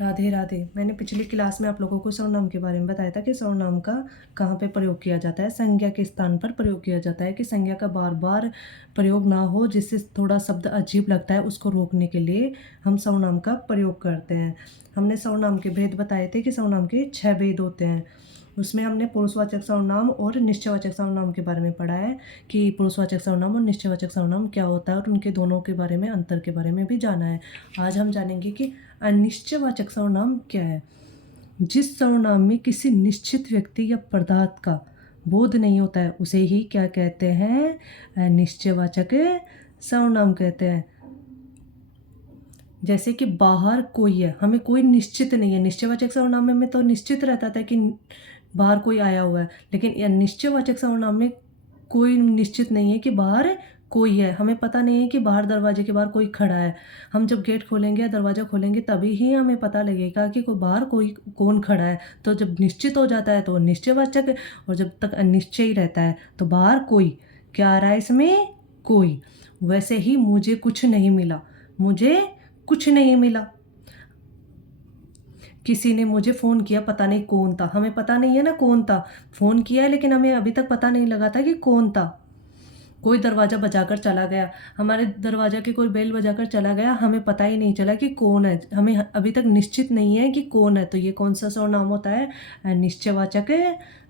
राधे राधे। मैंने पिछली क्लास में आप लोगों को सर्वनाम के बारे में बताया था कि सर्वनाम का कहाँ पे प्रयोग किया जाता है। संज्ञा के स्थान पर प्रयोग किया जाता है कि संज्ञा का बार बार प्रयोग ना हो, जिससे थोड़ा शब्द अजीब लगता है, उसको रोकने के लिए हम सर्वनाम का प्रयोग करते हैं। हमने सर्वनाम के भेद बताए थे कि सर्वनाम के 6 भेद होते हैं। उसमें हमने पुरुषवाचक सर्वनाम और निश्चयवाचक सर्वनाम के बारे में पढ़ा है कि पुरुषवाचक सर्वनाम और निश्चयवाचक सर्वनाम क्या होता है और उनके दोनों के बारे में, अंतर के बारे में भी जाना है। आज हम जानेंगे कि अनिश्चयवाचक सर्वनाम क्या है। जिस सर्वनाम में किसी निश्चित व्यक्ति या पदार्थ का बोध नहीं होता है उसे ही क्या कहते हैं? अनिश्चयवाचक सर्वनाम कहते हैं। जैसे कि बाहर कोई है, हमें कोई निश्चित नहीं है। निश्चयवाचक सर्वनाम में तो निश्चित रहता था कि बाहर कोई आया हुआ है, लेकिन अनिश्चयवाचक सर्वनाम में कोई निश्चित नहीं है कि बाहर कोई है। हमें पता नहीं है कि बाहर दरवाजे के बाहर कोई खड़ा है। हम जब गेट खोलेंगे या दरवाज़ा खोलेंगे तभी ही हमें पता लगेगा कि बाहर कोई कौन खड़ा है। तो जब निश्चित हो जाता है तो निश्चयवाचक है, और जब तक अनिश्चय ही रहता है तो बाहर कोई क्या आ रहा है, इसमें कोई। वैसे ही मुझे कुछ नहीं मिला, मुझे कुछ नहीं मिला। किसी ने मुझे फ़ोन किया, पता नहीं कौन था। हमें पता नहीं है ना कौन था। फ़ोन किया है लेकिन हमें अभी तक पता नहीं लगा था कि कौन था। कोई दरवाज़ा बजाकर चला गया, हमारे दरवाज़ा की कोई बेल बजाकर चला गया, हमें पता ही नहीं चला कि कौन है। हमें अभी तक निश्चित नहीं है कि कौन है। तो ये कौन सा सर्वनाम होता है? निश्चयवाचक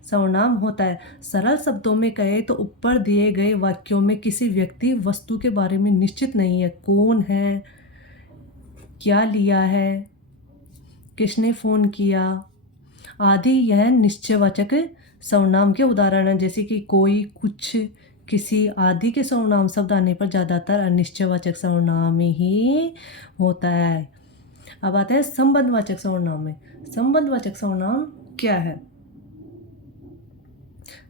सर्वनाम होता है। सरल शब्दों में कहे तो ऊपर दिए गए वाक्यों में किसी व्यक्ति वस्तु के बारे में निश्चित नहीं है। कौन है, क्या लिया है, किसने फ़ोन किया आदि, यह निश्चयवाचक सर्वनाम के उदाहरण हैं। जैसे कि कोई, कुछ, किसी आदि के सर्वनाम शब्द आने पर ज़्यादातर अनिश्चयवाचक सर्वनाम ही होता है। अब आते हैं संबंधवाचक सर्वनाम में। संबंधवाचक सर्वनाम क्या है?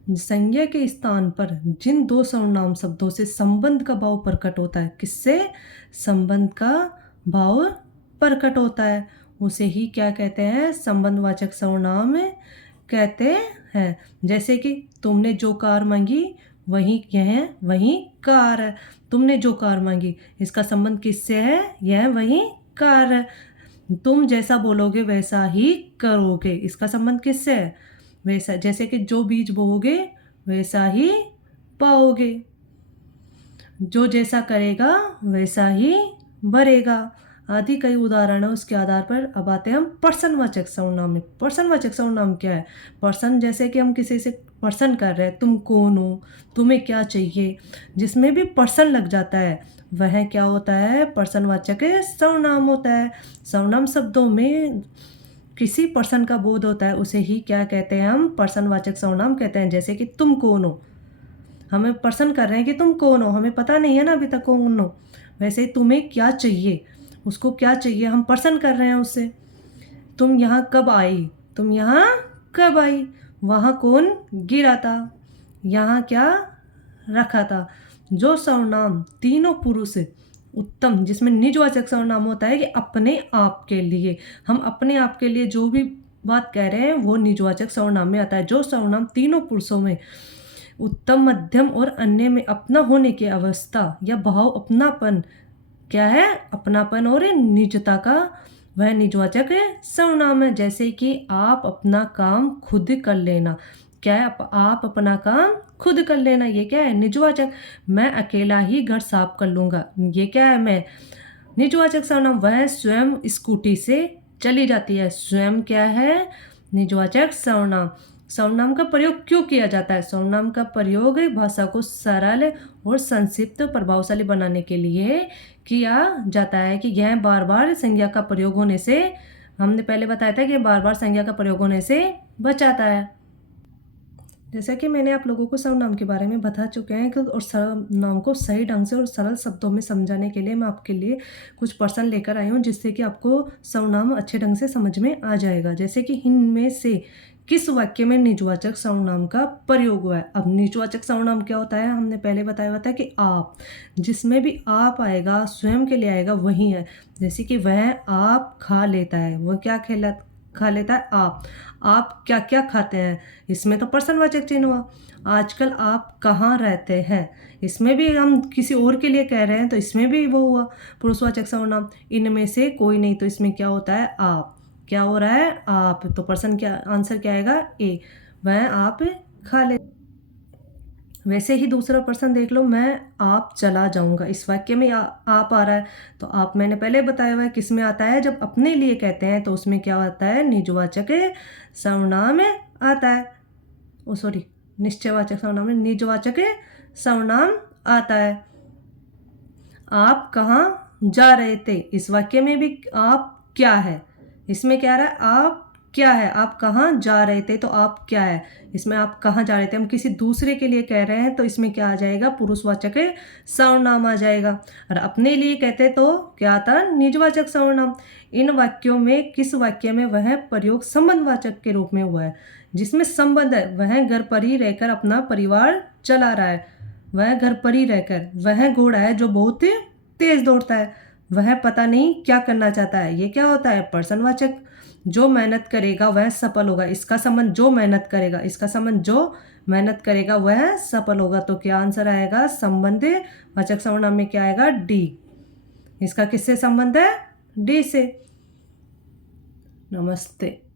संज्ञा के स्थान पर जिन दो सर्वनाम शब्दों से संबंध का भाव प्रकट होता है, किससे संबंध का भाव प्रकट होता है, उसे ही क्या कहते हैं? संबंधवाचक सर्वनाम कहते हैं। जैसे कि तुमने जो कार मांगी वही यह वही कार है। तुमने जो कार मांगी, इसका संबंध किससे है? यह वही कार है। तुम जैसा बोलोगे वैसा ही करोगे, इसका संबंध किससे है? वैसा, जैसे कि जो बीज बोओगे वैसा ही पाओगे, जो जैसा करेगा वैसा ही भरेगा आदि कई उदाहरण है। उसके आधार पर अब आते हैं हम प्रश्नवाचक सर्वनाम में। प्रश्नवाचक सर्वनाम क्या है? प्रश्न, जैसे कि हम किसी से प्रश्न कर रहे हैं, तुम कौन हो, तुम्हें क्या चाहिए, जिसमें भी प्रश्न लग जाता है वह क्या होता है? प्रश्नवाचक सर्वनाम होता है। सर्वनाम शब्दों में किसी पर्सन का बोध होता है, उसे ही क्या कहते हैं? हम प्रश्नवाचक सर्वनाम कहते हैं। जैसे कि तुम कौन हो, हमें प्रश्न कर रहे हैं कि तुम कौन हो, हमें पता नहीं है ना अभी तक कौन हो। वैसे ही तुम्हें क्या चाहिए, उसको क्या चाहिए, हम प्रश्न कर रहे हैं उससे। तुम यहाँ कब आई, तुम यहाँ कब आई, वहाँ कौन गिरा था, यहाँ क्या रखा था। जो सर्वनाम तीनों पुरुष उत्तम, जिसमें निजवाचक सर्वनाम होता है कि अपने आप के लिए, हम अपने आप के लिए जो भी बात कह रहे हैं वो निजवाचक सर्वनाम में आता है। जो सर्वनाम तीनों पुरुषों में उत्तम, मध्यम और अन्य में अपना होने की अवस्था या भाव, अपनापन क्या है? अपनापन और निजता का, वह निजवाचक सर्वनाम है। जैसे कि आप अपना काम खुद कर लेना, क्या है? आप अपना काम खुद कर लेना, ये क्या है? निजवाचक। मैं अकेला ही घर साफ कर लूँगा, ये क्या है? मैं निजवाचक सर्वनाम। वह स्वयं स्कूटी से चली जाती है, स्वयं क्या है? निजवाचक सर्वनाम। सर्वनाम का प्रयोग क्यों किया जाता है? सर्वनाम का प्रयोग भाषा को सरल और संक्षिप्त, प्रभावशाली बनाने के लिए किया जाता है कि यह बार बार संज्ञा का प्रयोग होने से, हमने पहले बताया था कि बार बार संज्ञा का प्रयोग होने से बचाता है। जैसा कि मैंने आप लोगों को सर्वनाम के बारे में बता चुके हैं कि, और सर्वनाम को सही ढंग से और सरल शब्दों में समझाने के लिए मैं आपके लिए कुछ प्रश्न लेकर आई हूँ, जिससे कि आपको सर्वनाम अच्छे ढंग से समझ में आ जाएगा। जैसे कि इनमें से किस वाक्य में निजवाचक सर्वनाम का प्रयोग हुआ है? अब निजवाचक सर्वनाम क्या होता है? हमने पहले बताया हुआ था कि आप, जिसमें भी आप आएगा, स्वयं के लिए आएगा, वही है। जैसे कि वह आप खा लेता है, वह क्या खा लेता है? आप क्या क्या खाते हैं, इसमें तो प्रश्नवाचक चिन्ह हुआ। आजकल आप कहाँ रहते हैं, इसमें भी हम किसी और के लिए कह रहे हैं तो इसमें भी वो हुआ पुरुषवाचक सर्वनाम। इनमें से कोई नहीं, तो इसमें क्या होता है? आप। क्या हो रहा है, आप, तो पर्सन क्या, आंसर क्या आएगा, ए, वह आप खा ले। वैसे ही दूसरा पर्सन देख लो, मैं आप चला जाऊंगा, इस वाक्य में आप आ रहा है, तो आप मैंने पहले बताया हुआ है किस में आता है, जब अपने लिए कहते हैं तो उसमें क्या आता है, निजवाचक सर्वनाम आता है, ओ सॉरी, निश्चयवाचक सर्वनाम में निजवाचक सर्वनाम आता है। आप कहाँ जा रहे थे, इस वाक्य में भी आप क्या है, इसमें क्या आ रहा है, आप क्या है, आप कहाँ जा रहे थे, तो आप क्या है, इसमें आप कहाँ जा रहे थे, हम किसी दूसरे के लिए कह रहे हैं तो इसमें क्या आ जाएगा, पुरुषवाचक सर्वनाम आ जाएगा। और अपने लिए कहते तो क्या आता, निजवाचक सर्वनाम। इन वाक्यों में किस वाक्य में वह प्रयोग संबंधवाचक के रूप में हुआ है, जिसमें संबंध है, वह घर पर ही रहकर अपना परिवार चला रहा है, वह घर पर ही रहकर, वह घोड़ा है जो बहुत तेज दौड़ता है, वह पता नहीं क्या करना चाहता है, ये क्या होता है, पर्सनवाचक। जो मेहनत करेगा वह सफल होगा, इसका संबंध जो मेहनत करेगा, इसका संबंध जो मेहनत करेगा वह सफल होगा, तो क्या आंसर आएगा, संबंध वाचक सर्वनाम में क्या आएगा, डी। इसका किससे संबंध है, डी से। नमस्ते।